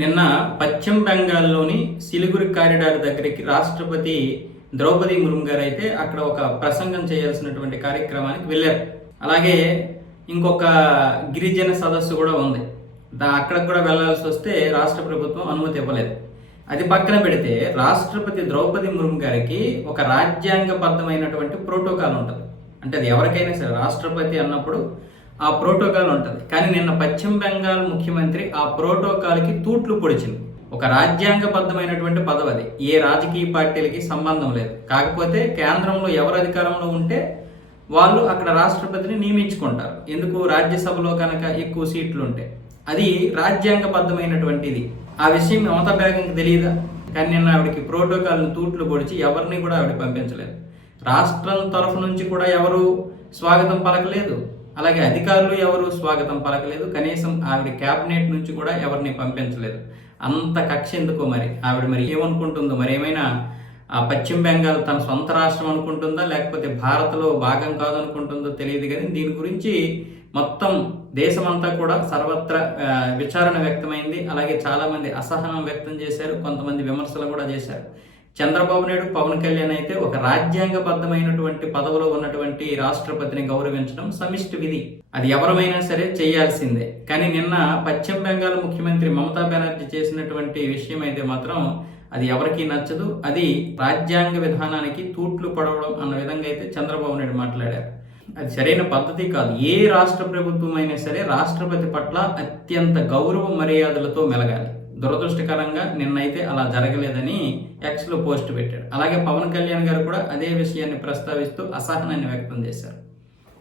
నిన్న పశ్చిమ బెంగాల్లోని సిలిగురి కారిడార్ దగ్గరికి రాష్ట్రపతి ద్రౌపది ముర్ము గారు అయితే అక్కడ ఒక ప్రసంగం చేయాల్సినటువంటి కార్యక్రమానికి వెళ్ళారు. అలాగే ఇంకొక గిరిజన సదస్సు కూడా ఉంది. అక్కడికి కూడా వెళ్లాల్సి వస్తే రాష్ట్ర ప్రభుత్వం అనుమతి ఇవ్వలేదు. అది పక్కన పెడితే రాష్ట్రపతి ద్రౌపది ముర్ము గారికి ఒక రాజ్యాంగబద్ధమైనటువంటి ప్రోటోకాల్ ఉంటుంది. అంటే అది ఎవరికైనా సరే రాష్ట్రపతి అన్నప్పుడు ఆ ప్రోటోకాల్ ఉంటుంది. కానీ నిన్న పశ్చిమ బెంగాల్ ముఖ్యమంత్రి ఆ ప్రోటోకాల్కి తూట్లు పొడిచింది. ఒక రాజ్యాంగబద్ధమైనటువంటి పదవి అది. ఏ రాజకీయ పార్టీలకి సంబంధం లేదు. కాకపోతే కేంద్రంలో ఎవరు అధికారంలో ఉంటే వాళ్ళు అక్కడ రాష్ట్రపతిని నియమించుకుంటారు. ఎందుకు? రాజ్యసభలో కనుక ఎక్కువ సీట్లు ఉంటే అది రాజ్యాంగబద్ధమైనటువంటిది. ఆ విషయం మమతా బేగంకి తెలియదా? కానీ నిన్న ఆవిడకి ప్రోటోకాల్ని తూట్లు పొడిచి ఎవరిని కూడా ఆవిడ పంపించలేదు. రాష్ట్రం తరఫు నుంచి కూడా ఎవరు స్వాగతం పలకలేదు. అలాగే అధికారులు ఎవరు స్వాగతం పలకలేదు. కనీసం ఆవిడ క్యాబినెట్ నుంచి కూడా ఎవరిని పంపించలేదు. అంత కక్ష ఎందుకో మరి. ఆవిడ మరి ఏమనుకుంటుందో మరి. ఏమైనా ఆ పశ్చిమ బెంగాల్ తన సొంత రాష్ట్రం అనుకుంటుందా, లేకపోతే భారత్లో భాగం కాదనుకుంటుందో తెలియదు. కానీ దీని గురించి మొత్తం దేశమంతా కూడా సర్వత్రా విచారణ వ్యక్తమైంది. అలాగే చాలామంది అసహనం వ్యక్తం చేశారు, కొంతమంది విమర్శలు కూడా చేశారు. చంద్రబాబు నాయుడు, పవన్ కళ్యాణ్ అయితే ఒక రాజ్యాంగబద్ధమైనటువంటి పదవిలో ఉన్నటువంటి రాష్ట్రపతిని గౌరవించడం సమిష్టి విధి. అది ఎవరమైనా సరే చేయాల్సిందే. కానీ నిన్న పశ్చిమ బెంగాల్ ముఖ్యమంత్రి మమతా బెనర్జీ చేసినటువంటి విషయం అయితే మాత్రం అది ఎవరికీ నచ్చదు. అది రాజ్యాంగ విధానానికి తూట్లు పడవడం అన్న విధంగా అయితే చంద్రబాబు నాయుడు మాట్లాడారు. అది సరైన పద్ధతి కాదు. ఏ రాష్ట్ర ప్రభుత్వం అయినా సరే రాష్ట్రపతి పట్ల అత్యంత గౌరవ మర్యాదలతో మెలగాలి. దురదృష్టకరంగా నిన్నైతే అలా జరగలేదని ఎక్స్లో పోస్ట్ పెట్టాడు. అలాగే పవన్ కళ్యాణ్ గారు కూడా అదే విషయాన్ని ప్రస్తావిస్తూ అసహనాన్ని వ్యక్తం చేశారు.